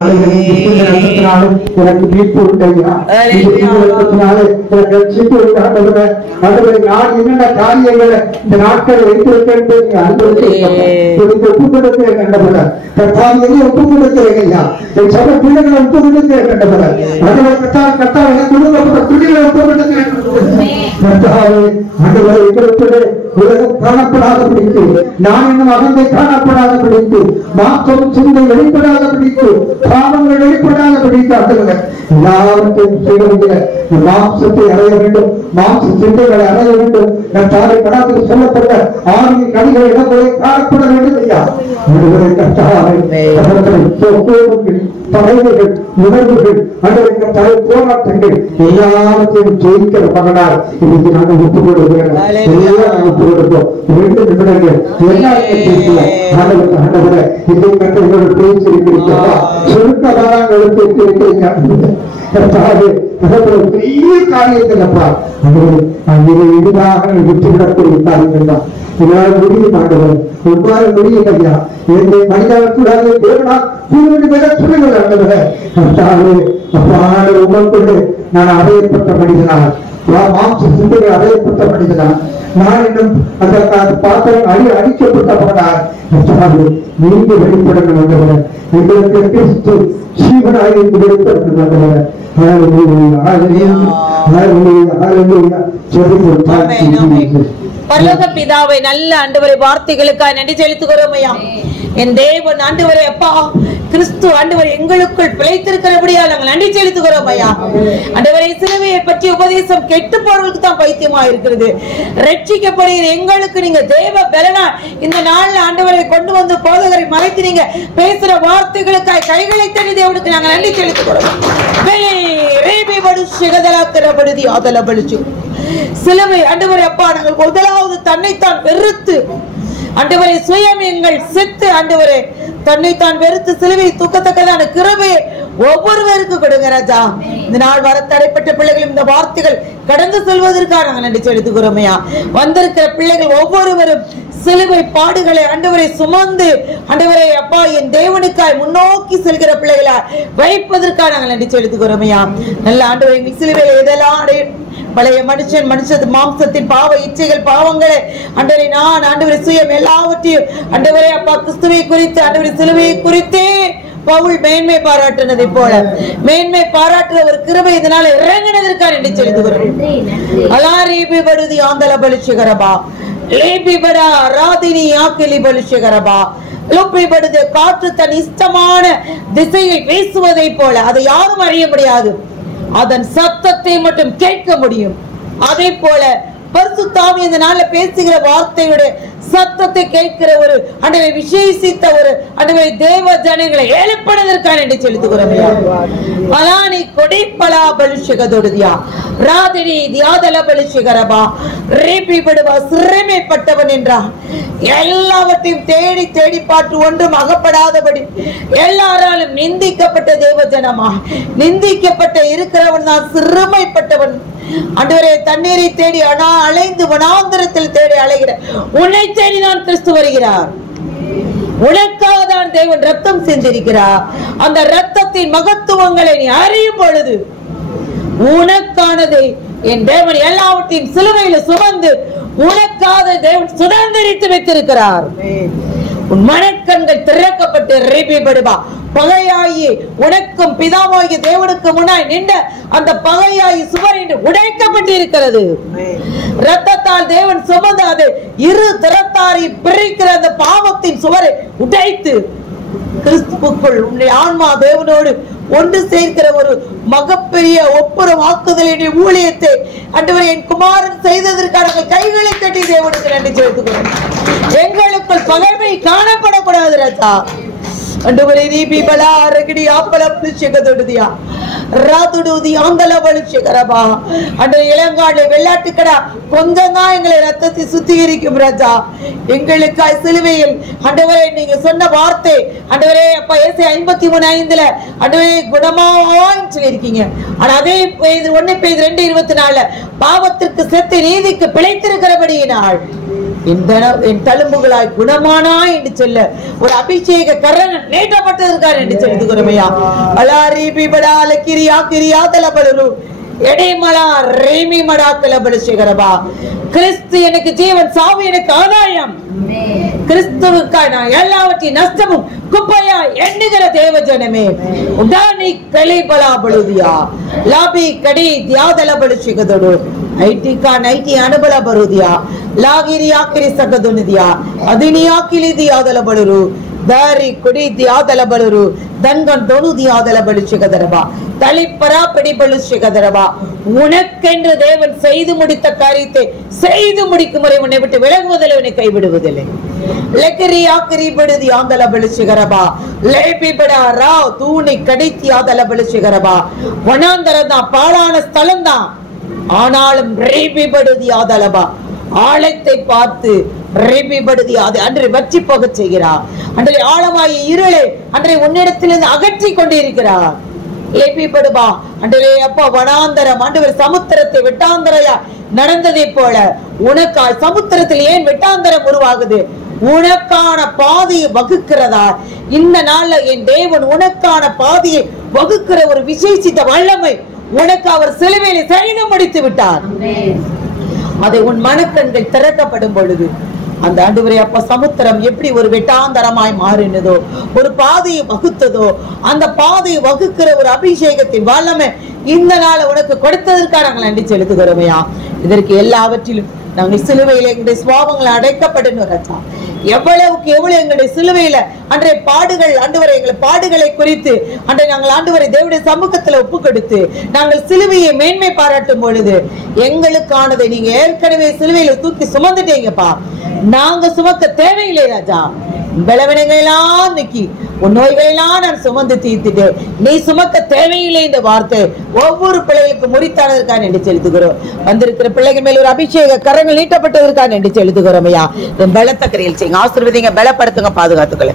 எனக்கு மீட்பு உண்டையா என்னென்ன காரியங்களை இந்த நாட்கள் வைத்திருக்கேன் ஒப்பு கொடுக்கிறேன் கண்டபட ஒப்பு கொடுக்கிறேன் என் சக பிள்ளைகளை ஒப்பு கொடுக்கிறேன் கண்டபட கட்டாக கொடுக்கப்பட்ட துணிகளை ஒப்பு கொடுக்கிறேன் உலகம் காணப்படாத பிடித்து நான் என்னும் அகந்தை காணப்படாத பிடித்து மாற்றம் சிந்தை வெளிப்படாத பிடித்து பாவங்கள் வெளிப்படாத பிடிக்காதவங்க எல்லாவற்றையும் செய்வதில்லை மாம்சத்தை அடைய வேண்டும் மாம்ச சிந்தைகளை அடைய வேண்டும் நம் தாரை படத்தில் சொல்லப்பட்ட ஆவியின் கனிகளை இடங்களை காணப்பட வேண்டும் ஐயா தலைமைகள் உணர்வுகள் அன்றைக்கு தலை போராட்டங்கள் எல்லாவற்றையும் ஜெயிக்கிற மகனார் இன்னைக்கு நாங்கள் ஒப்பு கொடுக்கிறோம் எல்லாம் ஒப்பு கொடுப்போம் 2 நிமிடங்கள் எல்லாருமே பேசலாம் ஆண்டவரை இதை கண்டு உங்களோட பேசியிருக்கிறீங்களா சுருக்கமாக இருக்கிறீங்க பெரிய காரியத்தில்ப்பா எளிதாக விட்டுவிடக்கூடிய காரியங்கள் தான் என்னால் முடியும் ஆண்டவர் ஒன்றாக முடியும் ஐயா என்னை மனிதக்கூடாது தேவனால் சொல்லுங்கள் ஆண்டவரை அப்பான உணர்வுண்டு நான் அறையப்பட்ட மனிதனால் மாம்ச சிந்தைகள் அறையப்பட்ட மனிதனால் நான் இன்னும் அந்த பாத்திரம் அடிக்கப்பட்டவனார் நீங்க வெளிப்படணும் வந்தவரை எங்களுக்கு கிறிஸ்து ஜீவனாக வெளிப்படணும் வந்தவரை பரலோக பிதாவை நல்ல ஆண்டவரை வார்த்தைகளுக்காக நன்றி செலுத்துகிறோம் ஐயா. என் தேவன் ஆண்டவரை அப்பா கிறிஸ்து ஆண்டவர் எங்களுக்குள் பிழைத்திருக்கிறபடியா நாங்கள் நன்றி செலுத்துகிறோம் ஐயா. ஆண்டவரை சிலுவையை பற்றி உபதேசம் கெட்டு போறவர்களுக்கு தான் பைத்தியமா இருக்கிறது. ரட்சிக்கப்படுகிற எங்களுக்கு நீங்க தேவ பலனா இந்த நாள்ல ஆண்டவரை கொண்டு வந்து போதகரை மறைத்து நீங்க பேசுற வார்த்தைகளுக்காக கைகளை தண்ணி தேவனுக்கு நாங்கள் நன்றி செலுத்துகிறோம். சிலுவை ஆண்டவரை அப்பா நாங்கள் முதலாவது தன்னைத்தான் வெறுத்து ஆண்டவரை சுயம் எங்கள் செத்து ஆண்டவரே தன்னைத்தான் வெறுத்து சிலுவை தூக்கத்தக்கதான கிருபையை ஒவ்வொருவருக்கு கொடுங்க ராஜா. இந்த நாள் வர தடைப்பட்ட பிள்ளைகள் இந்த வார்த்தைகள் கடந்து செல்வதற்காக நாங்கள் நன்றி செலுத்துகிறோமையா. வந்திருக்கிற பிள்ளைகள் ஒவ்வொருவரும் சிலுவை பாடுகளை ஆண்டவரை சுமந்து ஆண்டவரை அப்பா என் தேவனுக்காய் முன்னோக்கி செல்கிற பிள்ளைகளை வைப்பதற்காக நாங்கள் நன்றி செலுத்துகிறோமையா. நல்ல ஆண்டவரை எங்கள் சிலுவையில் எதெல்லாம் பழைய மனுஷன் மாம்சத்தின் பாவ இச்சைகள் பாவங்களை ஆண்டவரை நான் ஆண்டவரை சுயம் எல்லாவற்றையும் ஆண்டவரை அப்பா கிறிஸ்துவை குறித்து ஆண்டவரை சிலுவையை குறித்தே பவுல் மேன்மை பாராட்டினதை போல மேன்மை பாராட்டுற ஒரு கிருபை இதனால இறங்கினதற்காக நன்றி செலுத்துகிறோம். அலாரீபிபடுதி ஆந்தல பலிஷகரபா லேபிபடா ராதினி ஆக்கிலி பலிஷகரபா லோபிபடுது காற்று தன் இஷ்டமான திசையில் வீசுவதை போல அதை யாரும் அறிய முடியாது. அதன் சத்தத்தை மட்டும் கேட்க முடியும். அதே போல பரிசுத்த ஆவி இந்த நாள்ல பேசுகிற வார்த்தையோட சத்தத்தை கேட்கிற ஒரு ஆண்டவரை விசேஷித்த ஒரு ஆண்டவரை தேவ ஜனங்களை எழுப்பினதற்காக நன்றி செலுத்துகிறோம். பலானி கொடிப்பலா பலிஷகதொடுதியா ராதினி தியாதல பலிஷகரபா ரேபிபடுவா சிறுமைப்பட்டவன் என்றான். எல்லாவற்றையும் தேடி தேடி பார்த்து ஒன்றும் அகப்படாதபடி எல்லாராலும் நிந்திக்கப்பட்ட தேவ ஜனமா நிந்திக்கப்பட்ட இருக்கிறவன் தான் சிறுமைப்பட்டவன். ஆண்டவரே தண்ணீரை தேடி அலைந்து வனாந்தரத்தில் தேடி அலைகிற உன்னை தேடிதான் கிறிஸ்து வருகிறார். உனக்காக தான் தேவன் ரத்தம் செஞ்சிருக்கிறார். அந்த ரத்தத்தின் மகத்துவங்களை நீ அறியும் பொழுது உனக்கானதை என் தேவன் எல்லாவற்றையும் சிலுவையில சுமந்து உனக்காக தேவன் சுதந்திரித்து வைத்திருக்கிறார். உன் மனக்கண்கள் திறக்கப்பட்டு ரேபிபடுவா பகையாயி உனக்கும் பிதாவாகிய தேவனுக்கு முன்னாய் நின்ற அந்த பகையாயி சுவர் என்று உடைக்கப்பட்டு இருக்கிறது. ரத்தத்தால் தேவன் சுமந்து அதை இரு திறத்தாரை பிரிக்கிற அந்த பாவத்தின் சுவரை உடைத்து கிறிஸ்துவுக்குள் உன்னுடைய ஆன்மா தேவனோடு ஒன்று சேர்க்கிற ஒரு மகப்பெரிய ஒப்புரவாக்குதலின் ஊழியத்தை ஆண்டவரே என் குமாரன் செய்ததற்கான கைகளை கட்டி தேவனுக்கு நன்றி செலுத்துகிறோம். எங்களுக்குள் பகைமை காணப்படக்கூடாது ராஜா. ஆண்டவரே நீபிபலா ரகிடி ஆப்பல புலிஷகதொடுதியா ராதுடுதி ஆந்தல பலிஷகரபா ஆண்டவரே இளங்காடு வெள்ளாட்டுக்கடா கொஞ்சம் தான் எங்களை ரத்தத்தை சுத்திகரிக்கும் ராஜா. எங்களுக்காய் சிலுவையில் ஆண்டவரே நீங்க சொன்ன வார்த்தை ஆண்டவரே அப்பா ஏசாயா 53:5 ஆண்டவரே குணமான்னு சொல்லியிருக்கீங்க. ஆனா அதே 1 Péதர் 2:24 பாவத்திற்கு செத்து நீதிக்கு பிழைத்திருக்கிறபடியினால் என் தழும்புகளாய் குணமானா என்று சொல்ல ஒரு அபிஷேக கரண் நீட்டப்பட்டிருக்கார் என்று சொல்லுகிறோமையா. அலாரி பிபடால கிரியா கிரியா தலபலரு எடைமலா ரேமி மடா தலபலசிகரபா. கிறிஸ்து எனக்கு ஜீவன், சாவு எனக்கு ஆதாயம். கிறிஸ்துவுக்காய் நான் எல்லாவற்றையும் நஷ்டமும் குப்பையா எண்ணுகிற தேவ ஜனமே, உடானி கலிபலா பழுதியா லாபி கடி தியாதல பழுசிகதோடு ஐட்டிகா நைட்டி அனுபல பருதியா லாகிரியா கிரிசகதுனிதியா அதினியா கிளி தியாதல பழுரு தாரி குடி தியாதல பழுரு தன்கன் தொணு தியாதல பழுசிகதரபா தலிப்பரா பிடிபழுசிகதரபா. உனக்கென்று தேவன் செய்து முடித்த காரியத்தை செய்து முடிக்கும் முறை உன்னை விட்டு விலகுவதில்லை, உன்னை கைவிடுவதில்லை. லெக்கரியா கிரிபடுதி ஆந்தல பழுசிகரபா லேபிபடா ரா தூணை கடித்தியாதல பழுசிகரபா. வனாந்தரம் தான், பாழான ஸ்தலம் தான், ஆனாலும் ரேபிபடுதி ஆதலபா ஆழத்தை பார்த்து ரேபிபடுதி அன்றை வற்றி போக செய்கிறார். அன்றை ஆழமாய் இருளை அன்றை உன்னிடத்திலிருந்து அகற்றி கொண்டிருக்கிறார். லேபிபடுபா அன்றே அப்பா வனாந்தரம் ஆண்டவர் சமுத்திரத்தை வெட்டாந்தரையா நடந்ததை போல உனக்காய் சமுத்திரத்தில் ஏன் வெட்டாந்தரம் உருவாகுது? உனக்கான பாதையை வகுக்கிறதா? இந்த நாள்ல என் தேவன் உனக்கான பாதையை வகுக்கிற ஒரு விசேஷித்த வல்லமை உனக்கு அவர் சிலுவையிலே செய்து முடித்து விட்டார். அதை உன் மனக்கண்கள் திறக்கப்படும் பொழுது அந்த ஆண்டவரே அப்பா சமுத்திரம் எப்படி ஒரு வெட்டாந்தரமாய் மாறினதோ, ஒரு பாதையை வகுத்ததோ, அந்த பாதையை வகுக்கிற ஒரு அபிஷேகத்தின் வல்லமை இந்த நாளை உனக்கு கொடுத்ததற்காக நாங்கள் நன்றி செலுத்துகிறோமையா. இதற்கு எல்லாவற்றிலும் நாங்கள் சிலுவையில எங்களுடைய சுவாபங்களை அடைக்கப்படணும் ராஜா. எவ்வளவுக்கு எவ்வளவு எங்களுடைய சிலுவையில அன்றைய பாடுகள் ஆண்டவரை எங்களை பாடுகளை குறித்து அன்றை நாங்கள் ஆண்டவரை தேவனுடைய சமூகத்துல ஒப்பு கொடுத்து நாங்கள் சிலுவையை மேன்மை பாராட்டும் பொழுது எங்களுக்கானதை நீங்க ஏற்கனவே சிலுவையில தூக்கி சுமந்துட்டீங்கப்பா. நாங்க சுமக்க தேவையில்லை ராஜா. பலவீனங்களெல்லாம் நீக்கி உன் நோய்களெல்லாம் நான் சுமந்து தீர்த்துட்டேன், நீ சுமக்க தேவையில்லை இந்த வார்த்தை ஒவ்வொரு பிள்ளைகளுக்கு முறித்தானதற்காக நன்றி செலுத்துகிறோம். வந்திருக்கிற பிள்ளைகள் மேல் ஒரு அபிஷேக கரங்கள் நீட்டப்பட்டதற்காக நன்றி செலுத்துகிறோம் ஐயா. பலத்த கிரியில் செய்யுங்க, ஆசீர்வதிங்க, பலப்படுத்துங்க, பாதுகாத்துக்களை.